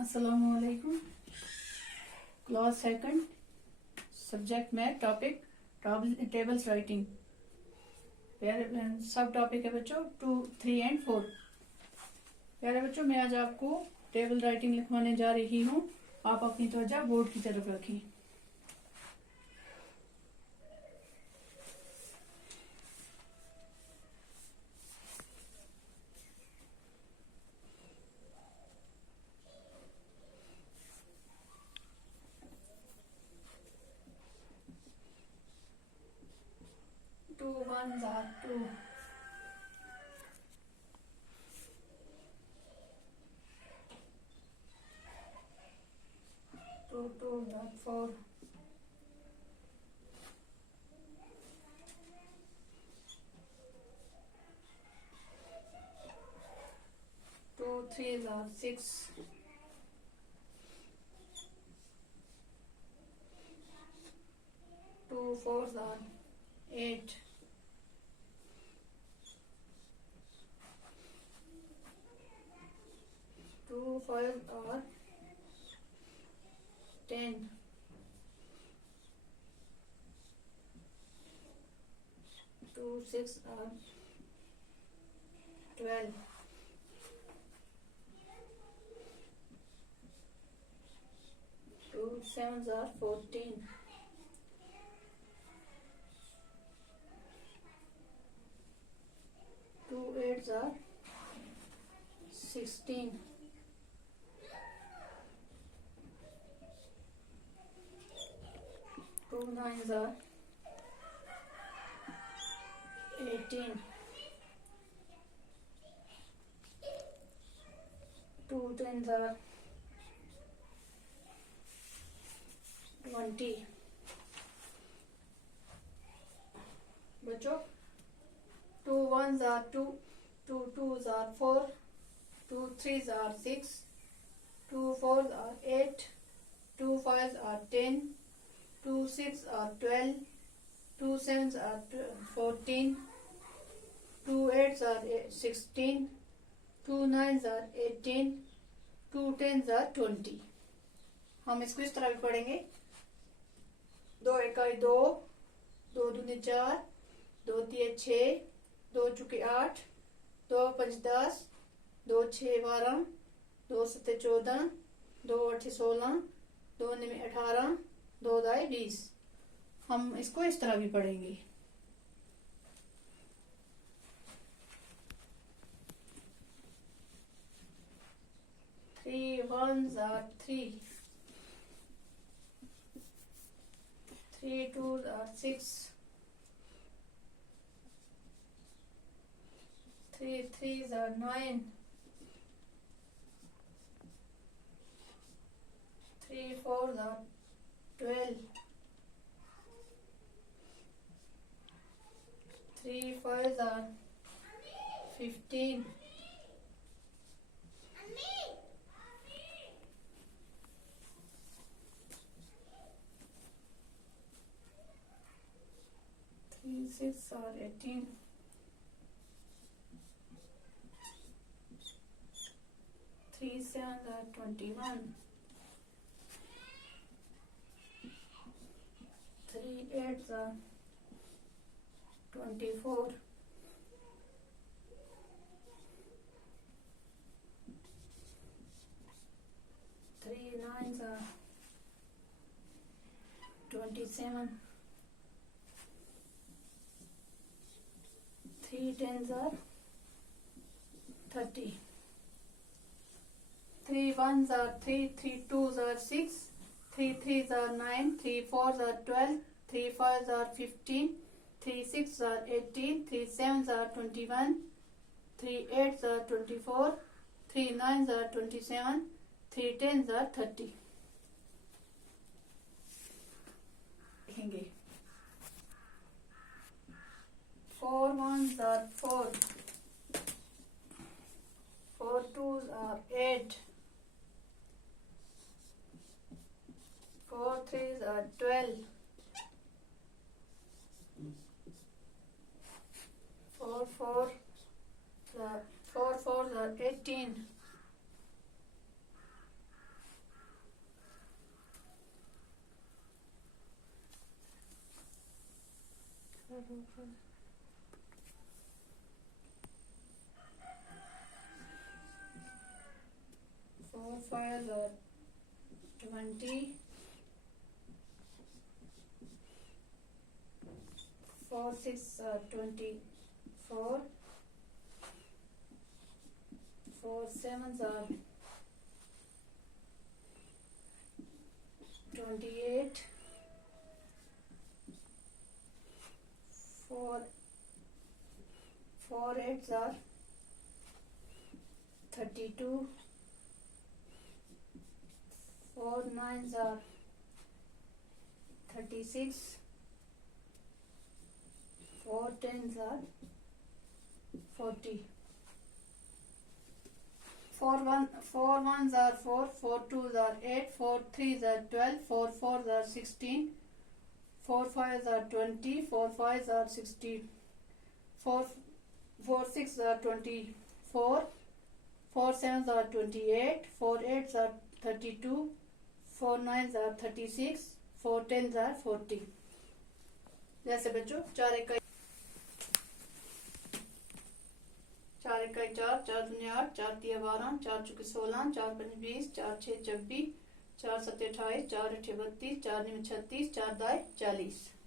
अस्सलामुअलैकुम। Class second, subject में topic tables writing. सब टॉपिक है बच्चों 2, 3 एंड 4। प्यारे बच्चों, मैं आज आपको टेबल राइटिंग लिखवाने जा रही हूँ। आप अपनी तवज्जो बोर्ड की तरफ रखें। टू वन जार टू, 2 2 जार 4, 2 3 जार 6, 2 4 जार 8, 2 5 are 10, 2 6 are 12, 2 7 are 14, 2 8 are 16, 2 9 are 18, 2 10 are 20। बच्चों, 2 1s are 2, 2 2s are 4, 2 3s are 6, 2 4s are 8, 2 5s are 10, 2 6 are 12, 2 7s are 14, 2 8s are 16, 2 9s are 18, 2 10s are 20। हम इसको इस तरह भी पढ़ेंगे। 2 इकाई 2, 2 दूनी 4, 2 तीन 6, 2 चुके 8, 2 5 10, 2 6 12, 2 7 14, 2 8 16, 2 9 18, 2 दाई 20। हम इसको इस तरह भी पढ़ेंगे। Three ones are 3, 3 twos are 6, 3 threes are 9, 3 fours are 12, 3 fives are 15, 3 6 are 18, 3 7 are 21, 3 8 are 24, 3 9s are 27, 3 10s are 30, 3 1s are 3, 3 2s are 6, 3 3s are 9, 3 4s are 12, 3 5s are 15, 3 6s are 18, 3 7s are 21, 3 8s are 24, 3 9s are 27, 3 10s are 30। लिखेंगे। 4 1s are 4, 4 2s are 8, 4 3s are 12, 4 4s are 18, 4 5s are 20. 4 6 are 24. 4 7s are 28. 4 8s are 32. 4 9s are 36. 4 10s are 40. 4 ones are 4. 4 twos are 8. 4 threes are 12. 4 fours are 16. 4 fives are 20. 4 fives are 16. 4 sixes are 24. 4 sevens are 28. 4 eights are 32. 4 nines are 36. 4 tens are 40. जैसे बच्चों 4 इकाई 4 इकाई 4, 4 दूनी 8, 4 तिया 12, 4 चौके 16, 4 पंच 20, 4 6 26, 4 7 28, 4 8 32, 4 9 36, 4 दाएं 40.